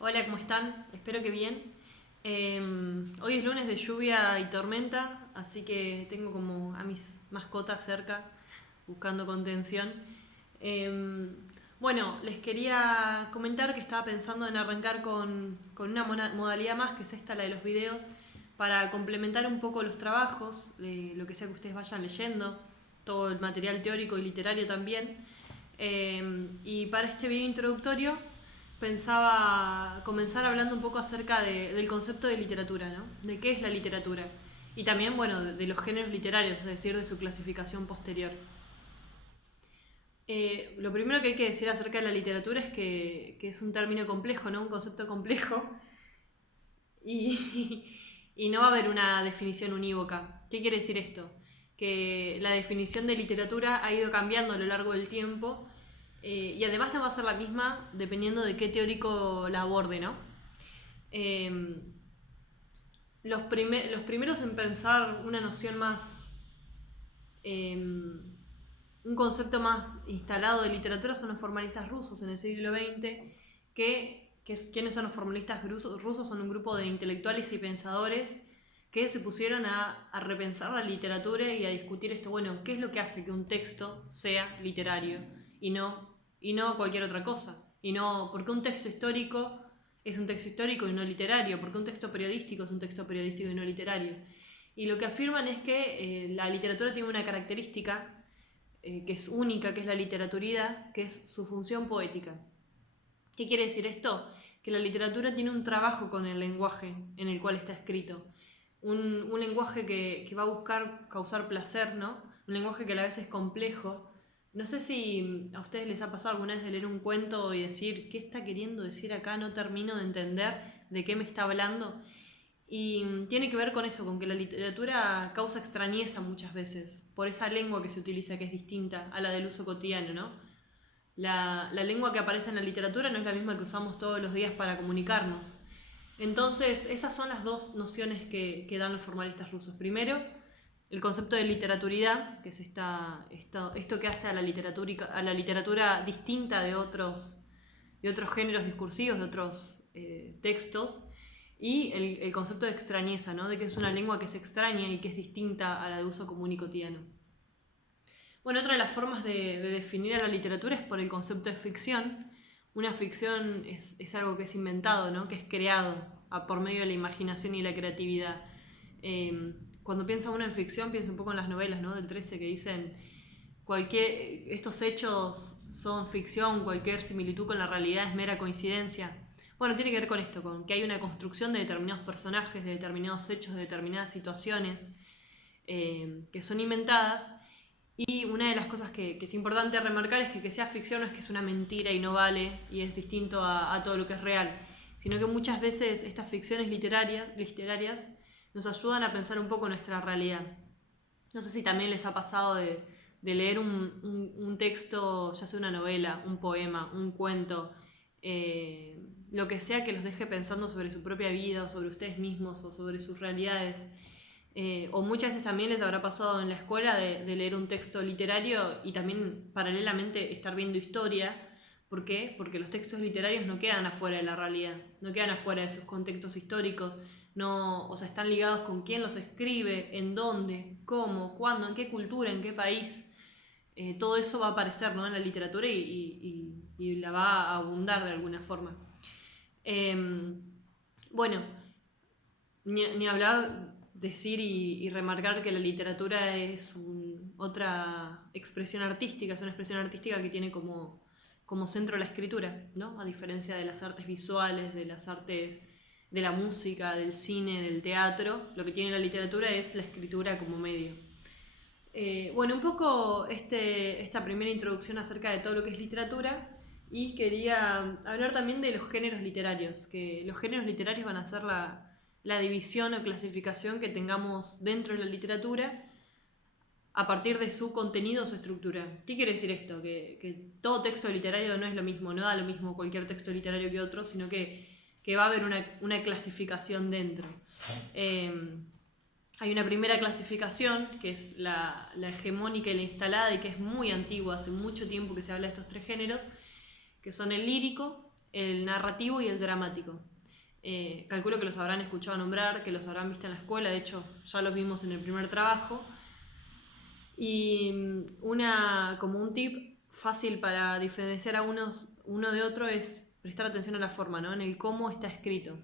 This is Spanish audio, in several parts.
Hola, ¿cómo están? Espero que bien. Hoy es lunes de lluvia y tormenta, así que tengo como a mis mascotas cerca, buscando contención. Em, bueno, les quería comentar que estaba pensando en arrancar con una modalidad más, que es esta, la de los videos, para complementar un poco los trabajos, lo que sea que ustedes vayan leyendo, todo el material teórico y literario también. Y para este video introductorio pensaba comenzar hablando un poco acerca del concepto de literatura, ¿no? De qué es la literatura. Y también, bueno, de los géneros literarios, es decir, de su clasificación posterior. Lo primero que hay que decir acerca de la literatura es que es un término complejo, ¿no? Un concepto complejo. Y, y no va a haber una definición unívoca. ¿Qué quiere decir esto? Que la definición de literatura ha ido cambiando a lo largo del tiempo y además no va a ser la misma dependiendo de qué teórico la aborde, ¿no? Eh, los primeros en pensar una noción más, un concepto más instalado de literatura son los formalistas rusos en el siglo XX, ¿quiénes son los formalistas rusos? Son un grupo de intelectuales y pensadores que se pusieron a repensar la literatura y a discutir esto, bueno, ¿qué es lo que hace que un texto sea literario y no cualquier otra cosa? Y no, ¿por qué un texto histórico es un texto histórico y no literario? ¿Por qué un texto periodístico es un texto periodístico y no literario? Y lo que afirman es que la literatura tiene una característica que es única, que es la literaturidad, que es su función poética. ¿Qué quiere decir esto? Que la literatura tiene un trabajo con el lenguaje en el cual está escrito. Un lenguaje que va a buscar causar placer, ¿no? Un lenguaje que a la vez es complejo. No sé si a ustedes les ha pasado alguna vez de leer un cuento y decir, ¿qué está queriendo decir acá? No termino de entender de qué me está hablando. Y tiene que ver con eso, con que la literatura causa extrañeza muchas veces, por esa lengua que se utiliza que es distinta a la del uso cotidiano, ¿no? La lengua que aparece en la literatura no es la misma que usamos todos los días para comunicarnos. Entonces, esas son las dos nociones que dan los formalistas rusos. Primero, el concepto de literaturidad, que es esto que hace a la literatura distinta de otros géneros discursivos, de otros textos, y el concepto de extrañeza, ¿no? De que es una lengua que se extraña y que es distinta a la de uso común y cotidiano. Bueno, otra de las formas de definir a la literatura es por el concepto de ficción. Una ficción es algo que es inventado, ¿no? Que es creado por medio de la imaginación y la creatividad. Cuando piensa uno en ficción, piensa un poco en las novelas, ¿no? Del 13 que dicen estos hechos son ficción, cualquier similitud con la realidad es mera coincidencia. Bueno, tiene que ver con esto, con que hay una construcción de determinados personajes, de determinados hechos, de determinadas situaciones que son inventadas. Y una de las cosas que es importante remarcar es que sea ficción no es que es una mentira y no vale y es distinto a todo lo que es real, sino que muchas veces estas ficciones literarias nos ayudan a pensar un poco nuestra realidad. No sé si también les ha pasado de leer un texto, ya sea una novela, un poema, un cuento, lo que sea que los deje pensando sobre su propia vida o sobre ustedes mismos o sobre sus realidades. O muchas veces también les habrá pasado en la escuela de leer un texto literario y también paralelamente estar viendo historia. ¿Por qué? Porque los textos literarios no quedan afuera de la realidad, no quedan afuera de sus contextos históricos, no, o sea, están ligados con quién los escribe, en dónde, cómo, cuándo, en qué cultura, en qué país. Todo eso va a aparecer, ¿no? En la literatura y la va a abundar de alguna forma. Bueno, ni hablar, decir y remarcar que la literatura es otra expresión artística, es una expresión artística que tiene como centro la escritura, ¿no? A diferencia de las artes visuales, de las artes de la música, del cine, del teatro, lo que tiene la literatura es la escritura como medio. Bueno, un poco esta primera introducción acerca de todo lo que es literatura y quería hablar también de los géneros literarios, que los géneros literarios van a ser la división o clasificación que tengamos dentro de la literatura a partir de su contenido o su estructura. ¿Qué quiere decir esto? Que todo texto literario no es lo mismo, no da lo mismo cualquier texto literario que otro, sino que va a haber una clasificación dentro. Hay una primera clasificación, que es la hegemónica y la instalada, y que es muy antigua, hace mucho tiempo que se habla de estos tres géneros, que son el lírico, el narrativo y el dramático. Calculo que los habrán escuchado nombrar, que los habrán visto en la escuela, de hecho ya los vimos en el primer trabajo. Y como un tip fácil para diferenciar a uno de otro es prestar atención a la forma, ¿no? En el cómo está escrito.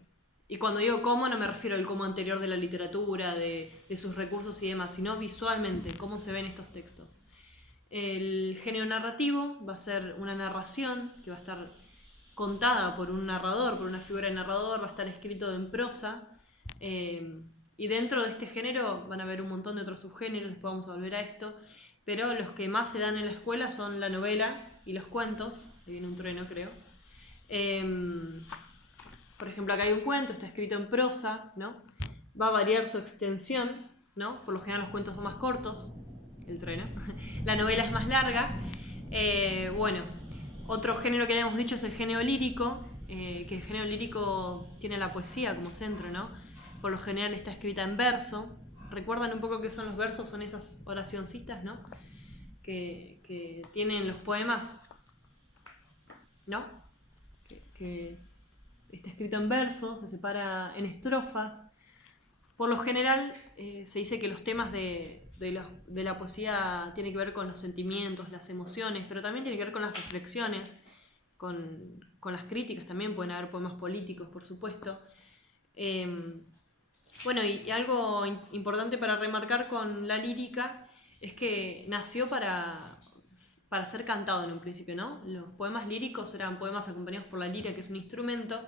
Y cuando digo cómo no me refiero al cómo anterior de la literatura, de sus recursos y demás, sino visualmente, cómo se ven estos textos. El género narrativo va a ser una narración que va a estar contada por un narrador, por una figura de narrador, va a estar escrito en prosa. Y dentro de este género van a haber un montón de otros subgéneros, después vamos a volver a esto, pero los que más se dan en la escuela son la novela y los cuentos. Ahí viene un trueno, creo. Por ejemplo, acá hay un cuento, está escrito en prosa, ¿no? Va a variar su extensión, ¿no? Por lo general los cuentos son más cortos, el trueno. La novela es más larga. Bueno, otro género que habíamos dicho es el género lírico, que el género lírico tiene la poesía como centro, ¿no? Por lo general está escrita en verso. ¿Recuerdan un poco qué son los versos? Son esas oracioncitas, ¿no? Que tienen los poemas, ¿no? Que está escrito en verso, se separa en estrofas. Por lo general se dice que los temas de la poesía tienen que ver con los sentimientos, las emociones, pero también tiene que ver con las reflexiones, con las críticas también, pueden haber poemas políticos, por supuesto. Bueno, y algo importante para remarcar con la lírica es que nació para ser cantado en un principio, ¿no? Los poemas líricos eran poemas acompañados por la lira, que es un instrumento.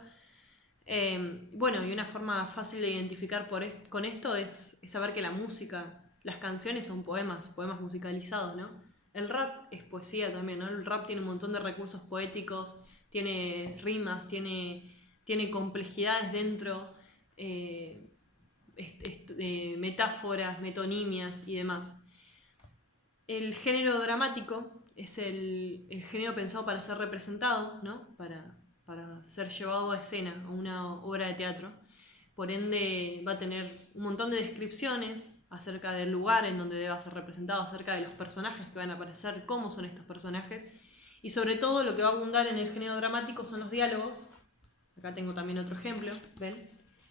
Bueno, y una forma fácil de identificar con esto es saber que la música, las canciones son poemas musicalizados, ¿no? El rap es poesía también, ¿no? El rap tiene un montón de recursos poéticos, tiene rimas, tiene complejidades dentro, metáforas, metonimias y demás. El género dramático es el género pensado para ser representado, ¿no? Para ser llevado a escena, a una obra de teatro. Por ende va a tener un montón de descripciones acerca del lugar en donde deba ser representado, acerca de los personajes que van a aparecer, cómo son estos personajes. Y sobre todo lo que va a abundar en el género dramático son los diálogos. Acá tengo también otro ejemplo, ¿ven?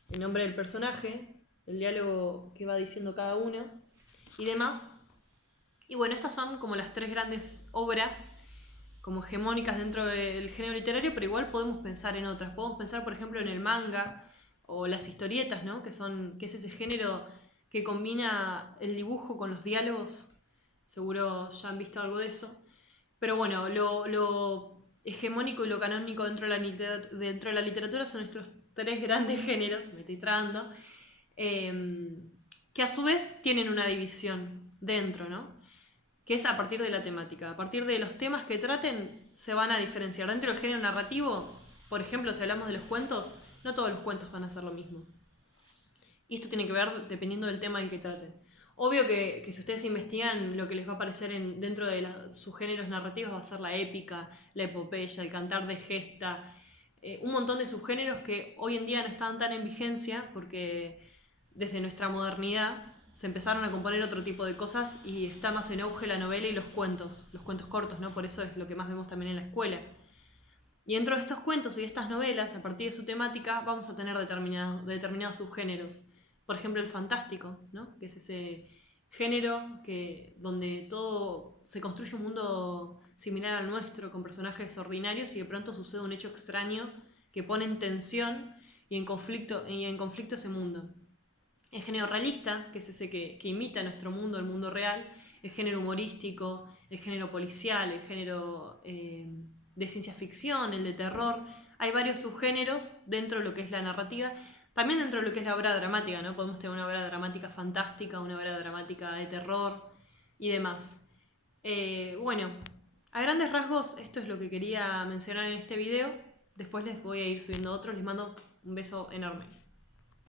El nombre del personaje, el diálogo que va diciendo cada uno y demás. Y bueno, estas son como las tres grandes obras como hegemónicas dentro del género literario, pero igual podemos pensar en otras. Podemos pensar, por ejemplo, en el manga o las historietas, ¿no? Que es ese género que combina el dibujo con los diálogos. Seguro ya han visto algo de eso. Pero bueno, lo hegemónico y lo canónico dentro de la literatura son estos tres grandes géneros, me estoy trabando, que a su vez tienen una división dentro, ¿no? Que es a partir de la temática. A partir de los temas que traten, se van a diferenciar. Dentro del género narrativo, por ejemplo, si hablamos de los cuentos, no todos los cuentos van a ser lo mismo. Y esto tiene que ver dependiendo del tema del que traten. Obvio que si ustedes investigan, lo que les va a aparecer dentro de sus géneros narrativos va a ser la épica, la epopeya, el cantar de gesta, un montón de subgéneros que hoy en día no están tan en vigencia porque desde nuestra modernidad se empezaron a componer otro tipo de cosas y está más en auge la novela y los cuentos cortos, ¿no? Por eso es lo que más vemos también en la escuela. Y dentro de estos cuentos y de estas novelas, a partir de su temática, vamos a tener determinados subgéneros. Por ejemplo, el fantástico, ¿no? Que es ese género donde todo se construye un mundo similar al nuestro, con personajes ordinarios, y de pronto sucede un hecho extraño que pone en tensión y en conflicto ese mundo. El género realista, que es ese que imita nuestro mundo, el mundo real. El género humorístico, el género policial, el género de ciencia ficción, el de terror. Hay varios subgéneros dentro de lo que es la narrativa. También dentro de lo que es la obra dramática, ¿no? Podemos tener una obra dramática fantástica, una obra dramática de terror y demás. Bueno, a grandes rasgos esto es lo que quería mencionar en este video. Después les voy a ir subiendo otros. Les mando un beso enorme.